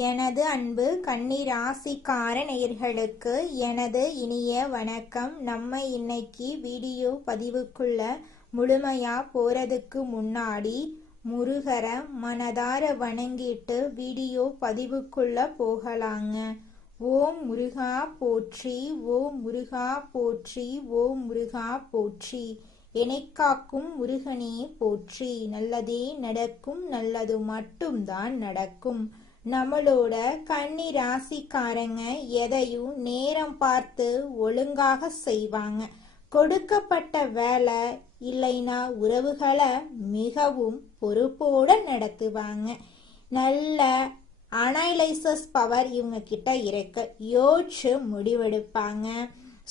எனது அன்பு கன்னி ராசிக்கார நேயர்களுக்கு எனது இனிய வணக்கம். நம்ம இன்னைக்கு வீடியோ பதிவுக்குள்ள முழுமையா போறதுக்கு முன்னாடி முருகரை மனதார வணங்கிட்டு வீடியோ பதிவுக்குள்ள போகலாங்க. ஓம் முருகா போற்றி, ஓம் முருகா போற்றி, ஓம் முருகா போற்றி. எனைக்காக்கும் முருகனே போற்றி. நல்லதே நடக்கும், நல்லது மட்டும்தான் நடக்கும். நம்மளோட கன்னி ராசிக்காரங்க எதையும் நேரம் பார்த்து ஒழுங்காக செய்வாங்க. கொடுக்கப்பட்ட வேலை இல்லைன்னா உறவுகளை மிகவும் பொறுப்போட நடத்துவாங்க. நல்ல அனலைசஸ் பவர் இவங்க கிட்ட இருக்கு. யோசிச்சு முடிவெடுப்பாங்க.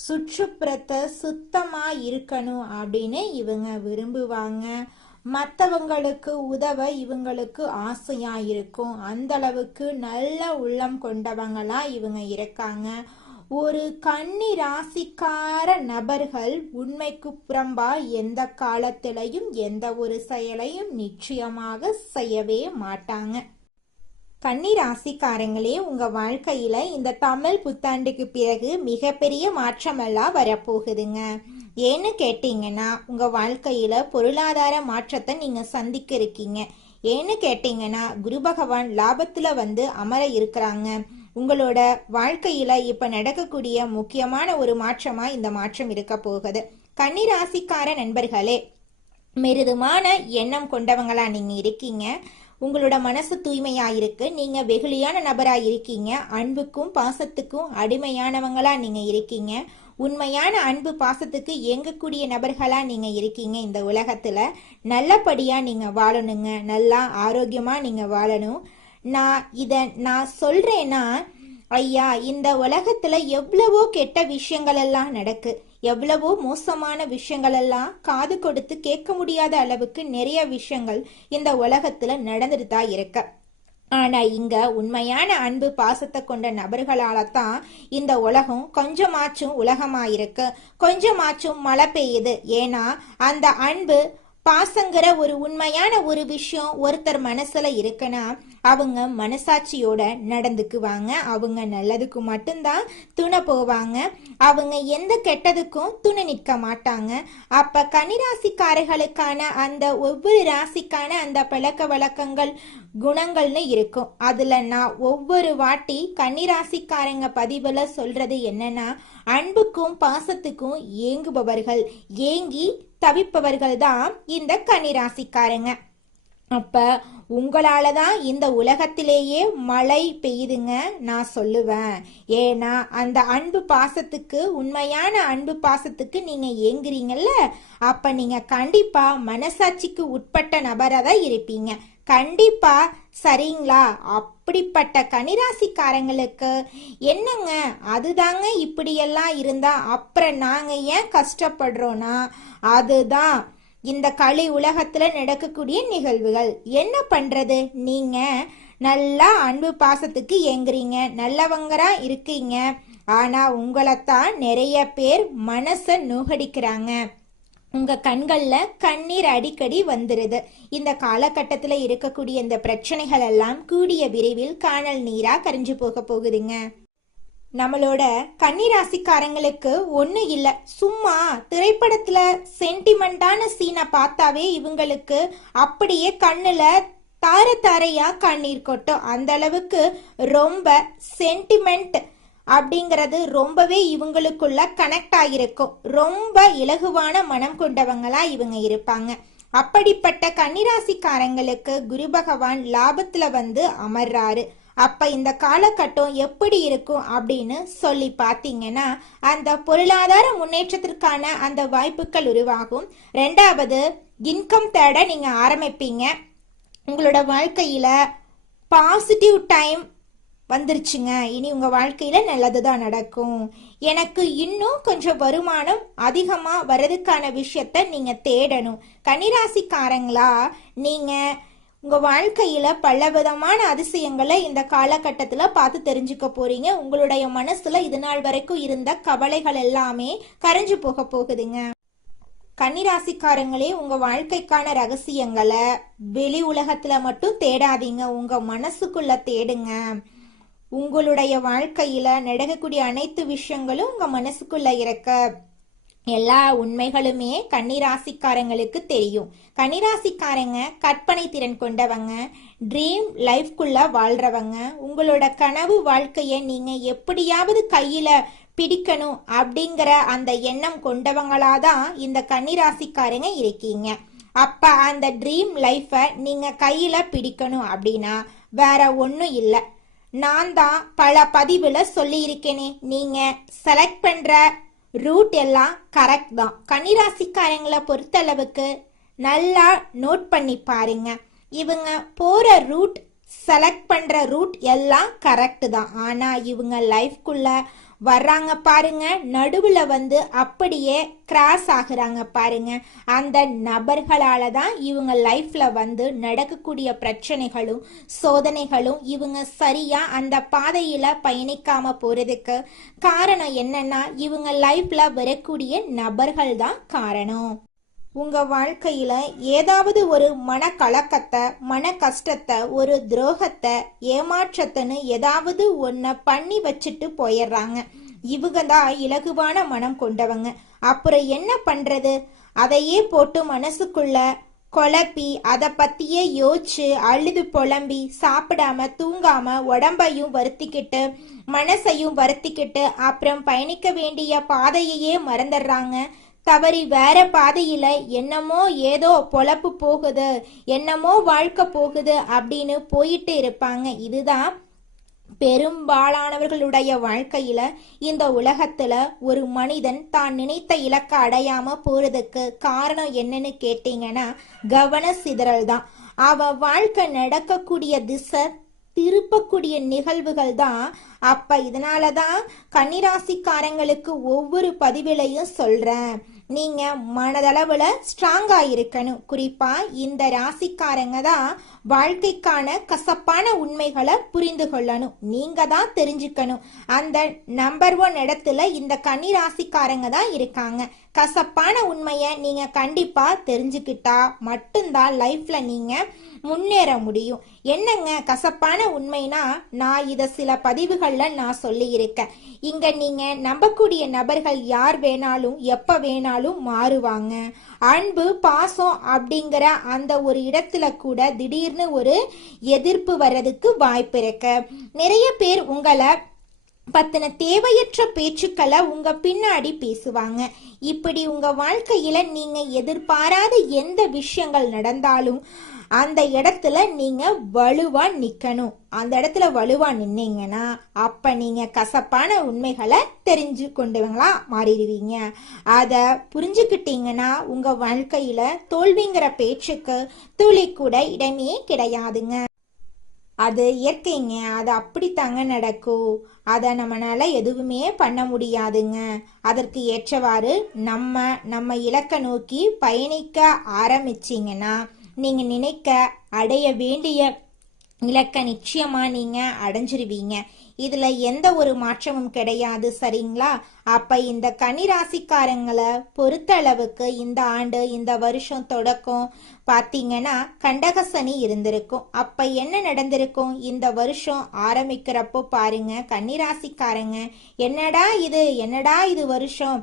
சுற்றுப்புறத்தை சுத்தமா இருக்கணும் அப்படின்னு இவங்க விரும்புவாங்க. மற்றவங்களுக்கு உதவ இவங்களுக்கு ஆசையா இருக்கும். அந்த அளவுக்கு நல்ல உள்ளம் கொண்டவங்களா இவங்க இருக்காங்க. ஒரு கன்னி ராசிக்கார நபர்கள் உண்மைக்கு புறம்பா எந்த காலத்திலையும் எந்த ஒரு செயலையும் நிச்சயமாக செய்யவே மாட்டாங்க. கன்னி ராசிக்காரங்களே, உங்க வாழ்க்கையில இந்த தமிழ் புத்தாண்டுக்கு பிறகு மிகப்பெரிய மாற்றமெல்லாம் வரப்போகுதுங்க. ஏன்னு கேட்டீங்கன்னா, உங்க வாழ்க்கையில பொருளாதார மாற்றத்தை நீங்க சந்திக்க இருக்கீங்க. ஏன்னு கேட்டீங்கன்னா, குரு பகவான் லாபத்துல அமர இருக்கிறாங்க. உங்களோட வாழ்க்கையில இப்ப நடக்கக்கூடிய முக்கியமான ஒரு மாற்றமா இந்த மாற்றம் இருக்க போகுது. கன்னி ராசிக்கார நண்பர்களே, மிருதுமான எண்ணம் கொண்டவங்களா நீங்க இருக்கீங்க. உங்களோட மனசு தூய்மையா இருக்கு. நீங்க வெகுளியான நபரா இருக்கீங்க. அன்புக்கும் பாசத்துக்கும் அடிமையானவங்களா நீங்க இருக்கீங்க. உண்மையான அன்பு பாசத்துக்கு இயங்கக்கூடிய நபர்களா நீங்க இருக்கீங்க. இந்த உலகத்துல நல்லபடியா நீங்க வாழணுங்க. நல்லா ஆரோக்கியமா நீங்க வாழணும். நான் சொல்றேன்னா, ஐயா, இந்த உலகத்துல எவ்வளவோ கெட்ட விஷயங்கள் எல்லாம் நடக்கு. எவ்வளவோ மோசமான விஷயங்கள் எல்லாம் காது கொடுத்து கேட்க முடியாத அளவுக்கு நிறைய விஷயங்கள் இந்த உலகத்துல நடந்துட்டு தான் இருக்கு. ஆனா இங்க உண்மையான அன்பு பாசத்தை கொண்ட நபர்களால தான் இந்த உலகம் கொஞ்சமாச்சும் உலகமாயிருக்கு. கொஞ்சமாச்சும் மழை பெய்யுது. ஏன்னா அந்த அன்பு பாசங்கிற ஒரு உண்மையான ஒரு விஷயம் ஒருத்தர் மனசுல இருக்குன்னா அவங்க மனசாட்சியோட நடந்துக்குவாங்க. அவங்க நல்லதுக்கு மட்டும்தான் துணை போவாங்க. அவங்க எந்த கெட்டதுக்கும் துணை நிற்க மாட்டாங்க. அப்ப கன்னிராசிக்காரர்களுக்கான அந்த ஒவ்வொரு ராசிக்கான அந்த பழக்க வழக்கங்கள் குணங்கள்னு இருக்கும். அதுல நான் ஒவ்வொரு வாட்டி கன்னிராசிக்காரங்க பதிவுல சொல்றது என்னன்னா, அன்புக்கும் பாசத்துக்கும் ஏங்குபவர்கள், ஏங்கி தவிப்பவர்கள் தான் இந்த கன்னிராசிக்காரங்க. அப்ப உங்களாலதான் இந்த உலகத்திலேயே மழை பெய்யுதுங்க நான் சொல்லுவேன். ஏன்னா அந்த அன்பு பாசத்துக்கு, உண்மையான அன்பு பாசத்துக்கு நீங்க ஏங்குறீங்கல்ல, அப்ப நீங்க கண்டிப்பா மனசாட்சிக்கு உட்பட்ட நபரா தான் இருப்பீங்க. கண்டிப்பா, சரிங்களா? அப்படிப்பட்ட கன்னிராசிக்காரங்களுக்கு என்னங்க, அதுதாங்க இப்படியெல்லாம் இருந்தா அப்புறம் நாங்க ஏன் கஷ்டப்படுறோம்னா, அதுதான் இந்த கலி உலகத்துல நடக்கக்கூடிய நிகழ்வுகள். என்ன பண்றது, நீங்க நல்லா அன்பு பாசத்துக்கு ஏங்குறீங்க, நல்லவங்கரா இருக்கீங்க. ஆனா உங்களைத்தான் நிறைய பேர் மனச நோகடிக்கிறாங்க. உங்க கண்கள்ல கண்ணீர் அடிக்கடி வந்துருது. இந்த காலகட்டத்துல இருக்கக்கூடிய இந்த பிரச்சனைகள் எல்லாம் கூடிய விரைவில் காணல் நீரா கரைஞ்சு போக போகுதுங்க. நம்மளோட கன்னிராசிக்காரங்களுக்கு ஒண்ணு இல்ல, சும்மா திரைப்படத்துல சென்டிமெண்டான சீனை பார்த்தாவே இவங்களுக்கு அப்படியே கண்ணுல தார தாரையா கண்ணீர் கொட்டும். அந்த அளவுக்கு ரொம்ப சென்டிமெண்ட் அப்படிங்கிறது ரொம்பவே இவங்களுக்குள்ள கனெக்ட் ஆகிருக்கும். ரொம்ப இலகுவான மனம் கொண்டவங்களா இவங்க இருப்பாங்க. அப்படிப்பட்ட கன்னிராசிக்காரங்களுக்கு குரு பகவான் லாபத்துல அமர்றாரு. அப்ப இந்த காலகட்டம் எப்படி இருக்கும் அப்படின்னு சொல்லி பார்த்தீங்கன்னா, அந்த பொருளாதார முன்னேற்றத்திற்கான அந்த வாய்ப்புகள் உருவாகும். ரெண்டாவது, இன்கம் தேட நீங்க ஆரம்பிப்பீங்க. உங்களோட வாழ்க்கையில பாசிட்டிவ் டைம் வந்துருச்சுங்க. இனி உங்க வாழ்க்கையில நல்லதுதான் நடக்கும். எனக்கு இன்னும் கொஞ்சம் வருமானம் அதிகமா வர்றதுக்கான விஷயத்த நீங்க தேடணும். கன்னிராசிக்காரங்களா, நீங்க உங்க வாழ்க்கையில பலவிதமான அதிசயங்களை இந்த காலகட்டத்துல பார்த்து தெரிஞ்சுக்க போறீங்க. உங்களுடைய மனசுல இது நாள் வரைக்கும் இருந்த கவலைகள் எல்லாமே கரைஞ்சு போக போகுதுங்க. கன்னிராசிக்காரங்களே, உங்க வாழ்க்கைக்கான ரகசியங்களை வெளி உலகத்துல மட்டும் தேடாதீங்க, உங்க மனசுக்குள்ள தேடுங்க. உங்களுடைய வாழ்க்கையில நடக்கக்கூடிய அனைத்து விஷயங்களும் உங்க மனசுக்குள்ள இருக்க எல்லா உண்மைகளுமே கன்னிராசிக்காரங்களுக்கு தெரியும். கன்னிராசிக்காரங்க கற்பனை திறன் கொண்டவங்க, ட்ரீம் லைஃப்குள்ள வாழ்றவங்க. உங்களோட கனவு வாழ்க்கைய நீங்க எப்படியாவது கையில பிடிக்கணும் அப்படிங்கிற அந்த எண்ணம் கொண்டவங்களாதான் இந்த கன்னிராசிக்காரங்க இருக்கீங்க. அப்ப அந்த ட்ரீம் லைஃப நீங்க கையில பிடிக்கணும் அப்படின்னா வேற ஒன்றும் இல்லை. நான் தான் பல பதிவுல சொல்லி இருக்கேனே, நீங்க செலக்ட் பண்ற ரூட் எல்லாம் கரெக்ட் தான். கன்னிராசிக்காரங்களை பொறுத்தளவுக்கு நல்லா நோட் பண்ணி பாருங்க. இவங்க போற ரூட், செலக்ட் பண்ற ரூட் எல்லாம் கரெக்ட் தான். ஆனா இவங்க லைஃப்குள்ள வர்றாங்க பாருங்க, நடுவுல வந்து அப்படியே கிராஸ் ஆகுறாங்க பாருங்க. அந்த நபர்களால தான் இவங்க லைஃப்ல வந்து நடக்கக்கூடிய பிரச்சனைகளும் சோதனைகளும் இவங்க சரியா அந்த பாதையில பயணிக்காம போறதுக்கு காரணம் என்னன்னா, இவங்க லைஃப்ல வரக்கூடிய நபர்கள் தான் காரணம். உங்க வாழ்க்கையில ஏதாவது ஒரு மன கலக்கத்தை, மன கஷ்டத்தை, ஒரு துரோகத்தை, ஏமாற்றத்தைன்னு ஏதாவது ஒன்ன பண்ணி வச்சுட்டு போயிடுறாங்க. இவங்க தான் இலகுவான மனம் கொண்டவங்க. அப்புறம் என்ன பண்றது? அதையே போட்டு மனசுக்குள்ள குழப்பி அதை பத்தியே யோசிச்சு அழுது புலம்பி சாப்பிடாம தூங்காம உடம்பையும் வருத்திக்கிட்டு மனசையும் வருத்திக்கிட்டு அப்புறம் பயணிக்க வேண்டிய பாதையையே மறந்துடுறாங்க. தவறி வேற பாதையில என்னமோ ஏதோ பொழப்பு போகுது, என்னமோ வாழ்க்கை போகுது அப்படின்னு போயிட்டு இருப்பாங்க. இதுதான் பெரும்பாலானவர்களுடைய வாழ்க்கையில. இந்த உலகத்துல ஒரு மனிதன் தான் நினைத்த இலக்க அடையாம போறதுக்கு காரணம் என்னன்னு கேட்டீங்கன்னா கவன சிதறல் தான். அவ வாழ்க்கை நடக்கக்கூடிய திசை திருப்பக்கூடிய நிகழ்வுகள் தான். அப்ப இதனாலதான் கன்னிராசிக்காரங்களுக்கு ஒவ்வொரு பதிவிலையும் சொல்றேன், நீங்க மனதளவுல ஸ்ட்ராங்கா இருக்கணும். குறிப்பா இந்த ராசிக்காரங்க தான் வாழ்க்கைக்கான கசப்பான உண்மைகளை புரிந்து கொள்ளணும். நீங்க தான் தெரிஞ்சுக்கணும். அந்த நம்பர் 1 இடத்துல இந்த கன்னிராசிக்காரங்க தான் இருக்காங்க. கசப்பான உண்மையை நீங்க கண்டிப்பா தெரிஞ்சுக்கிட்டா மட்டும்தான் லைஃப்ல நீங்க முன்னேற முடியும். என்னங்க கசப்பான உண்மைனா, நான் இத சில பதிவுகள்ல நான் சொல்லி இருக்கேன். இங்க நீங்க நம்பக்கூடிய நபர்கள் யார் வேணாலும் எப்ப வேணாலும் மாறுவாங்க. அன்பு பாசம் அப்படிங்கிற அந்த ஒரு இடத்துல கூட திடீர்னு ஒரு எதிர்ப்பு வர்றதுக்கு வாய்ப்பு இருக்கு. நிறைய பேர் உங்களை பத்தின தேவையற்ற பேச்சுக்களை உங்க பின்னாடி பேசுவாங்க. இப்படி உங்க வாழ்க்கையில நீங்க எதிர்பாராத எந்த விஷயங்கள் நடந்தாலும் அந்த இடத்துல நீங்க வலுவா நிக்கணும். அந்த இடத்துல வலுவா நின்னீங்கன்னா அப்ப நீங்க கசப்பான உண்மைகளை தெரிஞ்சு கொண்டவங்களா மாறிடுவீங்க. அத புரிஞ்சுக்கிட்டீங்கன்னா உங்க வாழ்க்கையில தோல்விங்கிற பேச்சுக்கு துளி கூட இடமே கிடையாதுங்க. அது இயற்கைங்க, அது அப்படித்தாங்க நடக்கும். அதை நம்மளால எதுவுமே பண்ண முடியாதுங்க. அதற்கு ஏற்றவாறு நம்ம இலக்க நோக்கி பயணிக்க ஆரம்பிச்சிங்கன்னா நீங்க நினைக்க அடைய வேண்டிய இலக்க நிச்சயமா நீங்க அடைஞ்சிருவீங்க. இதுல எந்த ஒரு மாற்றமும் கிடையாது, சரிங்களா? அப்ப இந்த கன்னிராசிக்காரங்களை பொறுத்த அளவுக்கு இந்த ஆண்டு இந்த வருஷம் தொடக்கம் பாத்தீங்கன்னா கண்டகசனி இருந்திருக்கும். அப்ப என்ன நடந்திருக்கும்? இந்த வருஷம் ஆரம்பிக்கிறப்போ பாருங்க, கன்னிராசிக்காரங்க என்னடா இது வருஷம்,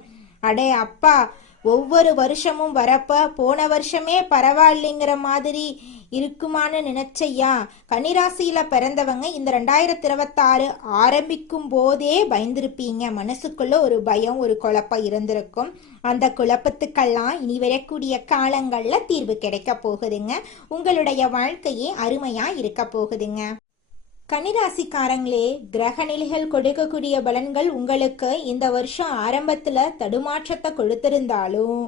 அடே அப்பா ஒவ்வொரு வருஷமும் வரப்ப போன வருஷமே பரவாயில்லைங்கிற மாதிரி இருக்குமான்னு நினைச்சையா. கன்னிராசியில பிறந்தவங்க இந்த 2026 ஆரம்பிக்கும் போதே பயந்திருப்பீங்க. மனசுக்குள்ள ஒரு பயம், ஒரு குழப்பம் இருந்திருக்கும். அந்த குழப்பத்துக்கெல்லாம் இனி வரக்கூடிய காலங்கள்ல தீர்வு கிடைக்க போகுதுங்க. உங்களுடைய வாழ்க்கையே அருமையா இருக்க போகுதுங்க. கன்னிராசிக்காரங்களே, கிரக நிலைகள் கொடுக்கக்கூடிய பலன்கள் உங்களுக்கு இந்த வருஷம் ஆரம்பத்துல தடுமாற்றத்தை கொடுத்திருந்தாலும்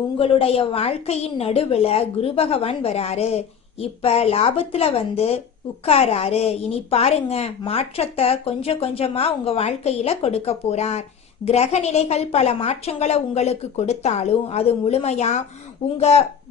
உங்களுடைய வாழ்க்கையின் நடுவுல குரு பகவான் வராரு. இப்ப லாபத்துல வந்து உட்காராரு. இனி பாருங்க, மாற்றத்தை கொஞ்சம் கொஞ்சமா உங்க வாழ்க்கையில கொடுக்க போறார். கிரக நிலைகள் பல மாற்றங்களை உங்களுக்கு கொடுத்தாலும் அது முழுமையா உங்க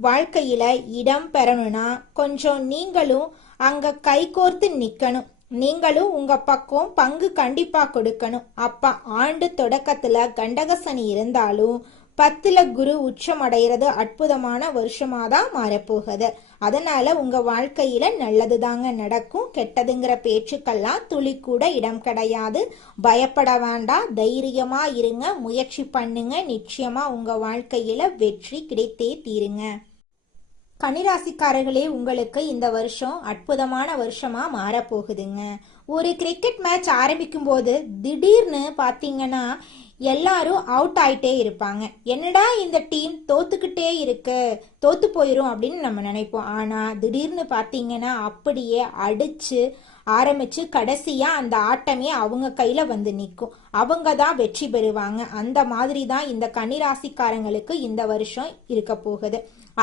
வாழ்க்கையில இடம் பெறணும்னா கொஞ்சம் நீங்களும் அங்க கைகோர்த்து நிக்கணும். நீங்களும் உங்க பக்கம் பங்கு கண்டிப்பா கொடுக்கணும். அப்ப ஆண்டு தொடக்கத்துல கண்டகசனி இருந்தாலும் 10ல குரு உச்சம் அடைகிறது அற்புதமான வருஷமா தான் மாறப்போகுது. அதனால உங்க வாழ்க்கையில நல்லது தாங்க நடக்கும். கெட்டதுங்கிற பேச்சுக்கெல்லாம் துளி கூட இடம் கிடையாது. பயப்பட வேண்டாம், தைரியமா இருங்க, முயற்சி பண்ணுங்க. நிச்சயமா உங்க வாழ்க்கையில வெற்றி கிடைத்தே தீருங்க. கன்னிராசிக்காரர்களே, உங்களுக்கு இந்த வருஷம் அற்புதமான வருஷமா மாறப்போகுதுங்க. ஒரு கிரிக்கெட் மேட்ச் ஆரம்பிக்கும் போது திடீர்னு பாத்தீங்கன்னா எல்லாரும் அவுட் ஆயிட்டே இருப்பாங்க. என்னடா இந்த டீம் தோத்துக்கிட்டே இருக்கு, தோத்து போயிரும் அப்படின்னு நம்ம நினைப்போம். ஆனா திடீர்னு பாத்தீங்கன்னா அப்படியே அடிச்சு ஆரம்பிச்சு கடைசியா அந்த ஆட்டமே அவங்க கையில வந்து நிற்கும். அவங்க தான் வெற்றி பெறுவாங்க. அந்த மாதிரி தான் இந்த கன்னிராசிக்காரங்களுக்கு இந்த வருஷம் இருக்க போகுது.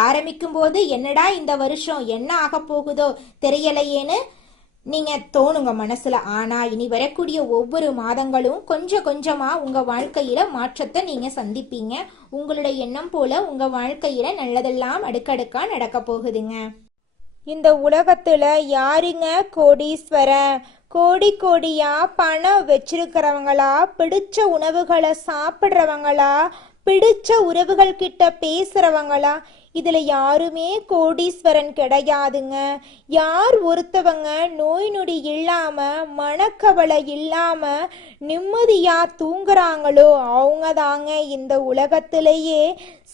ஆரம்பிக்கும் போது என்னடா இந்த வருஷம் என்ன ஆக போகுதோ தெரியலையேன்னு நீங்க தோணுங்க மனசுல. ஆனா இனி வரக்கூடிய ஒவ்வொரு மாதங்களும் கொஞ்சம் கொஞ்சமா உங்க வாழ்க்கையில மாற்றத்தை நீங்க சந்திப்பீங்க. உங்களுடைய எண்ணம் போல உங்க வாழ்க்கையில நல்லதெல்லாம் அடுக்கடுக்கா நடக்க போகுதுங்க. இந்த உலகத்துல யாருங்க கோடீஸ்வரன்? கோடி கோடியா பணம் வச்சிருக்கிறவங்களா, பிடிச்ச உணவுகளை சாப்பிட்றவங்களா, பிடிச்ச உறவுகள் கிட்ட பேசுறவங்களா? இதுல யாருமே கோடீஸ்வரன் கிடையாதுங்க. யார் ஒருத்தவங்க நோய் நொடி இல்லாம மனக்கவலை இல்லாம நிம்மதியா தூங்குறாங்களோ அவங்க தாங்க இந்த உலகத்திலேயே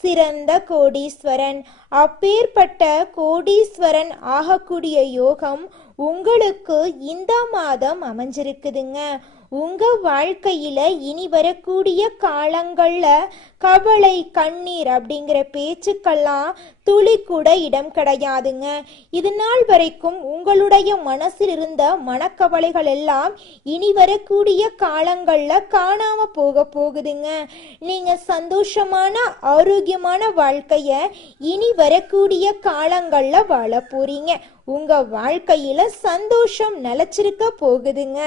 சிறந்த கோடீஸ்வரன். அப்பேற்பட்ட கோடீஸ்வரன் ஆகக்கூடிய யோகம் உங்களுக்கு இந்த மாதம் அமைஞ்சிருக்குதுங்க. உங்க வாழ்க்கையில இனி வரக்கூடிய காலங்கள்ல கவலை கண்ணீர் அப்படிங்கிற பேச்சுக்கெல்லாம் துளி கூட இடம் கிடையாதுங்க. இது நாள் வரைக்கும் உங்களுடைய மனசில் இருந்த மனக்கவலைகள் எல்லாம் இனி வரக்கூடிய காலங்கள்ல காணாம போகுதுங்க. நீங்க சந்தோஷமான ஆரோக்கியமான வாழ்க்கைய இனி வரக்கூடிய காலங்கள்ல வாழ போறீங்க. உங்க வாழ்க்கையில சந்தோஷம் நிலைச்சிருக்க போகுதுங்க.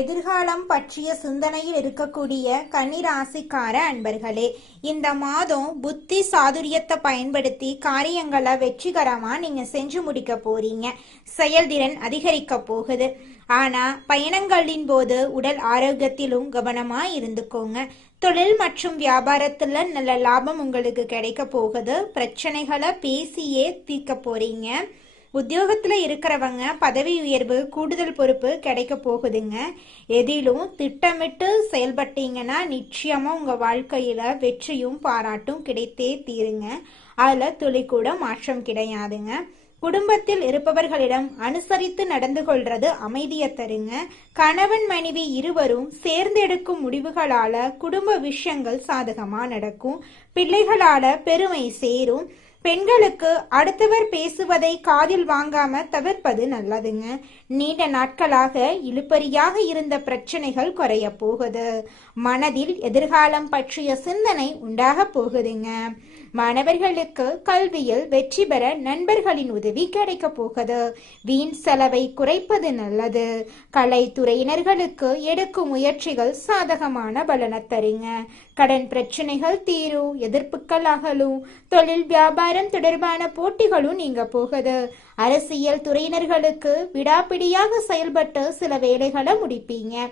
எதிர்காலம் பற்றிய சிந்தனையில் இருக்கக்கூடிய கன்னிராசிக்கார அன்பர்களே, இந்த மாதம் புத்தி சாதுரியத்தை பயன்படுத்தி காரியங்களை வெற்றிகரமா நீங்க செஞ்சு முடிக்க போறீங்க. செயல்திறன் அதிகரிக்க போகுது. ஆனா பயணங்களின் போது உடல் ஆரோக்கியத்திலும் கவனமா இருந்துக்கோங்க. தொழில் மற்றும் வியாபாரத்துல நல்ல லாபம் உங்களுக்கு கிடைக்க போகுது. பிரச்சனைகளை பேசியே தீர்க்க போறீங்க. உத்தியோகத்துல இருக்கிறவங்க பதவி உயர்வு, கூடுதல் பொறுப்பு கிடைக்க போகுதுங்க. எதிலும் திட்டமிட்டு செயல்பட்டீங்கன்னா நிச்சயமா உங்க வாழ்க்கையில வெற்றியும் பாராட்டும் கிடைத்தே தீருங்க. அதுல துளி கூட மாற்றம் கிடையாதுங்க. குடும்பத்தில் இருப்பவர்களிடம் அனுசரித்து நடந்து கொள்றது அமைதியை தருங்க. கணவன் மனைவி இருவரும் சேர்ந்தெடுக்கும் முடிவுகளால குடும்ப விஷயங்கள் சாதகமா நடக்கும். பிள்ளைகளால பெருமை சேரும். பெண்களுக்கு அடுத்தவர் பேசுவதை காதில் வாங்காம தவிர்ப்பது நல்லதுங்க. நீண்ட நாட்களாக இழுபறியாக இருந்த பிரச்சனைகள் குறைய போகுது. மனதில் எதிர்காலம் பற்றிய சிந்தனை உண்டாக போகுதுங்க. மாணவர்களுக்கு கல்வியில் வெற்றி பெற நண்பர்களின் உதவி கிடைக்க போகுது. வீண் செலவை குறைப்பது நல்லது. கலைத்துறையினர்களுக்கு எடுக்கும் முயற்சிகள் சாதகமான பலனை தருங்க. கடன் பிரச்சனைகள் தீரும், எதிர்ப்புகள் அகலும். தொழில் வியாபாரம் தொடர்பான போட்டிகளும் நீங்க போகுது. அரசியல் துறையினர்களுக்கு விடாப்பிடியாக செயல்பட்டு சில வேலைகளை முடிப்பீங்க.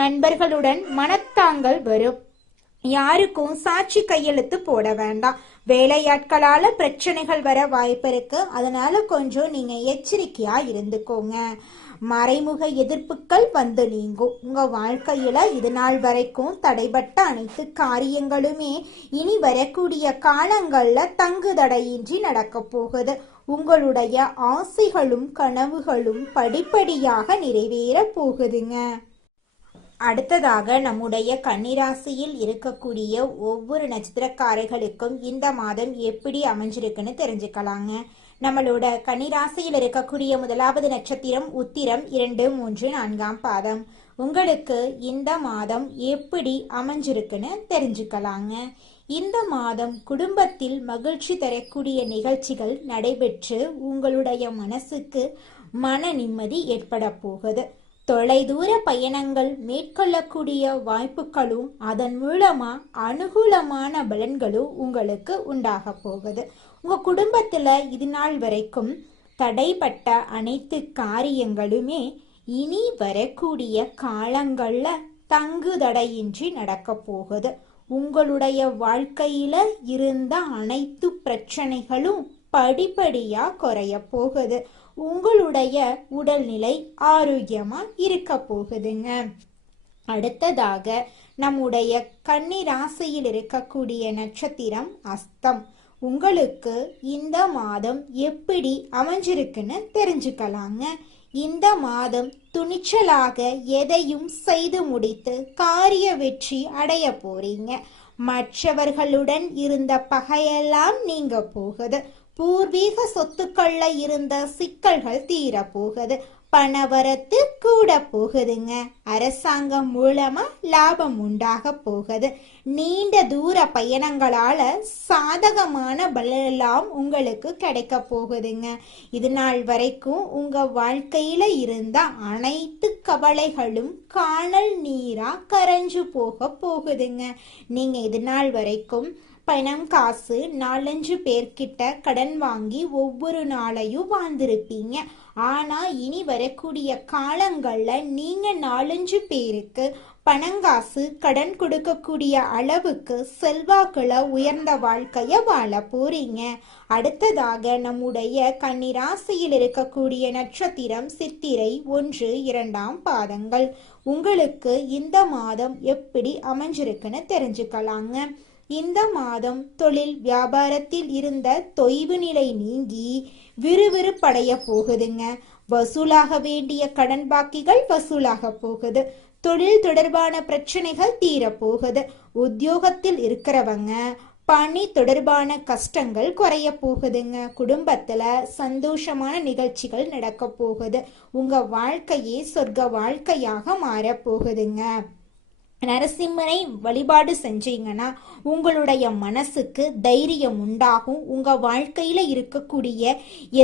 நண்பர்களுடன் மனத்தாங்கள் வரும். யாருக்கும் சாட்சி கையெழுத்து போட வேண்டாம். வேலையாட்களால பிரச்சனைகள் வர வாய்ப்பு இருக்கு. அதனால கொஞ்சம் நீங்க எச்சரிக்கையா இருந்துக்கோங்க. மறைமுக எதிர்ப்புகள் வந்து நீங்கும். உங்க வாழ்க்கையில இது நாள் வரைக்கும் தடைபட்ட அனைத்து காரியங்களுமே இனி வரக்கூடிய காலங்கள்ல தங்கு தடையின்றி நடக்க போகுது. உங்களுடைய ஆசைகளும் கனவுகளும் படிப்படியாக நிறைவேற போகுதுங்க. அடுத்ததாக நம்முடைய கன்னிராசியில் இருக்கக்கூடிய ஒவ்வொரு நட்சத்திரக்காரர்களுக்கும் இந்த மாதம் எப்படி அமைஞ்சிருக்குன்னு தெரிஞ்சுக்கலாங்க. நம்மளோட கன்னிராசியில் இருக்கக்கூடிய முதலாவது நட்சத்திரம் உத்திரம் 2, 3, 4ஆம் பாதம். உங்களுக்கு இந்த மாதம் எப்படி அமைஞ்சிருக்குன்னு தெரிஞ்சுக்கலாங்க. இந்த மாதம் குடும்பத்தில் மகிழ்ச்சி தரக்கூடிய நிகழ்ச்சிகள் நடைபெற்று உங்களுடைய மனசுக்கு மன நிம்மதி ஏற்பட போகுது. தொலைதூர பயணங்கள் மேற்கொள்ளக்கூடிய வாய்ப்புகளும் அதன் மூலமா அனுகூலமான பலன்களும் உங்களுக்கு உண்டாக போகுது. உங்க குடும்பத்துல இது நாள் வரைக்கும் தடைப்பட்ட அனைத்து காரியங்களுமே இனி வரக்கூடிய காலங்கள்ல தங்கு தடையின்றி நடக்க போகுது. உங்களுடைய வாழ்க்கையில இருந்த அனைத்து பிரச்சனைகளும் படிப்படியா குறைய போகுது. உங்களுடைய உடல்நிலை ஆரோக்கியமா இருக்க போகுதுங்க. அடுத்ததாக நம்முடைய கன்னி ராசியில் இருக்கக்கூடிய நட்சத்திரம் அஸ்தம். உங்களுக்கு இந்த மாதம் எப்படி அமைஞ்சிருக்குன்னு தெரிஞ்சுக்கலாங்க. இந்த மாதம் துணிச்சலாக எதையும் செய்து முடித்து காரிய வெற்றி அடைய போறீங்க. மற்றவர்களுடன் இருந்த பகையெல்லாம் நீங்க போகுது. பூர்வீக சொத்துக்கள்ல இருந்த சிக்கல்கள் தீர போகுது. பணவரத்து கூட போகுதுங்க. அரசாங்கம் மூலமா லாபம் உண்டாக போகுது. நீண்ட தூர பயணங்களால சாதகமான பலனெல்லாம் உங்களுக்கு கிடைக்க போகுதுங்க. இது நாள் வரைக்கும் உங்க வாழ்க்கையில இருந்த அனைத்து கவலைகளும் காணல் நீரா கரைஞ்சு போகுதுங்க. நீங்க இது நாள் வரைக்கும் பணம் காசு 4-5 பேர்கிட்ட கடன் வாங்கி ஒவ்வொரு நாளையும் வாழ்ந்திருப்பீங்க. ஆனா இனி வரக்கூடிய காலங்கள்ல நீங்க 4-5 பேருக்கு பணங்காசு கடன் கொடுக்கக்கூடிய அளவுக்கு செல்வாக்குல உயர்ந்த வாழ்க்கைய வாழ போறீங்க. அடுத்ததாக நம்முடைய கன்னிராசியில் இருக்கக்கூடிய நட்சத்திரம் சித்திரை 1-2 பாதங்கள். உங்களுக்கு இந்த மாதம் எப்படி அமைஞ்சிருக்குன்னு தெரிஞ்சுக்கலாங்க. இந்த மாதம் தொழில் வியாபாரத்தில் இருந்த தொய்வு நிலை நீங்கி விறுவிறுப்படைய போகுதுங்க. வசூலாக வேண்டிய கடன் பாக்கிகள் வசூலாக போகுது. தொழில் தொடர்பான பிரச்சனைகள் தீர போகுது. உத்தியோகத்தில் இருக்கிறவங்க பணி தொடர்பான கஷ்டங்கள் குறைய போகுதுங்க. குடும்பத்துல சந்தோஷமான நிகழ்ச்சிகள் நடக்க போகுது. உங்க வாழ்க்கையே சொர்க்க வாழ்க்கையாக மாற போகுதுங்க. நரசிம்மனை வழிபாடு செஞ்சீங்கன்னா உங்களுடைய மனசுக்கு தைரியம் உண்டாகும். உங்க வாழ்க்கையில இருக்கக்கூடிய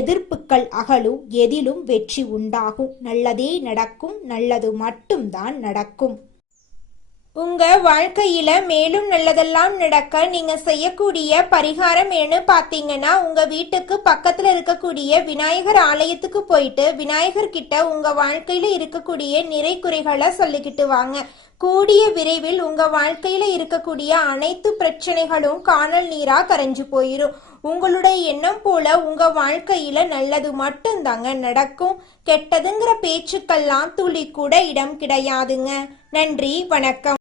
எதிர்ப்புகள் அகலும். எதிலும் வெற்றி உண்டாகும். நல்லதே நடக்கும். நல்லது மட்டும்தான் நடக்கும். உங்க வாழ்க்கையில மேலும் நல்லதெல்லாம் நடக்க நீங்க செய்யக்கூடிய பரிகாரம் என்ன பாத்தீங்கன்னா, உங்க வீட்டுக்கு பக்கத்துல இருக்கக்கூடிய விநாயகர் ஆலயத்துக்கு போயிட்டு விநாயகர் கிட்ட உங்க வாழ்க்கையில இருக்கக்கூடிய நிறை குறைகளை சொல்லிக்கிட்டு வாங்க. கூடிய விரைவில் உங்க வாழ்க்கையில இருக்கக்கூடிய அனைத்து பிரச்சனைகளும் காணல் நீரா கரைஞ்சு போயிரும். உங்களுடைய எண்ணம் போல உங்க வாழ்க்கையில நல்லது மட்டும்தாங்க நடக்கும். கெட்டதுங்கிற பேச்சுக்கெல்லாம் துளி கூட இடம் கிடையாதுங்க. நன்றி, வணக்கம்.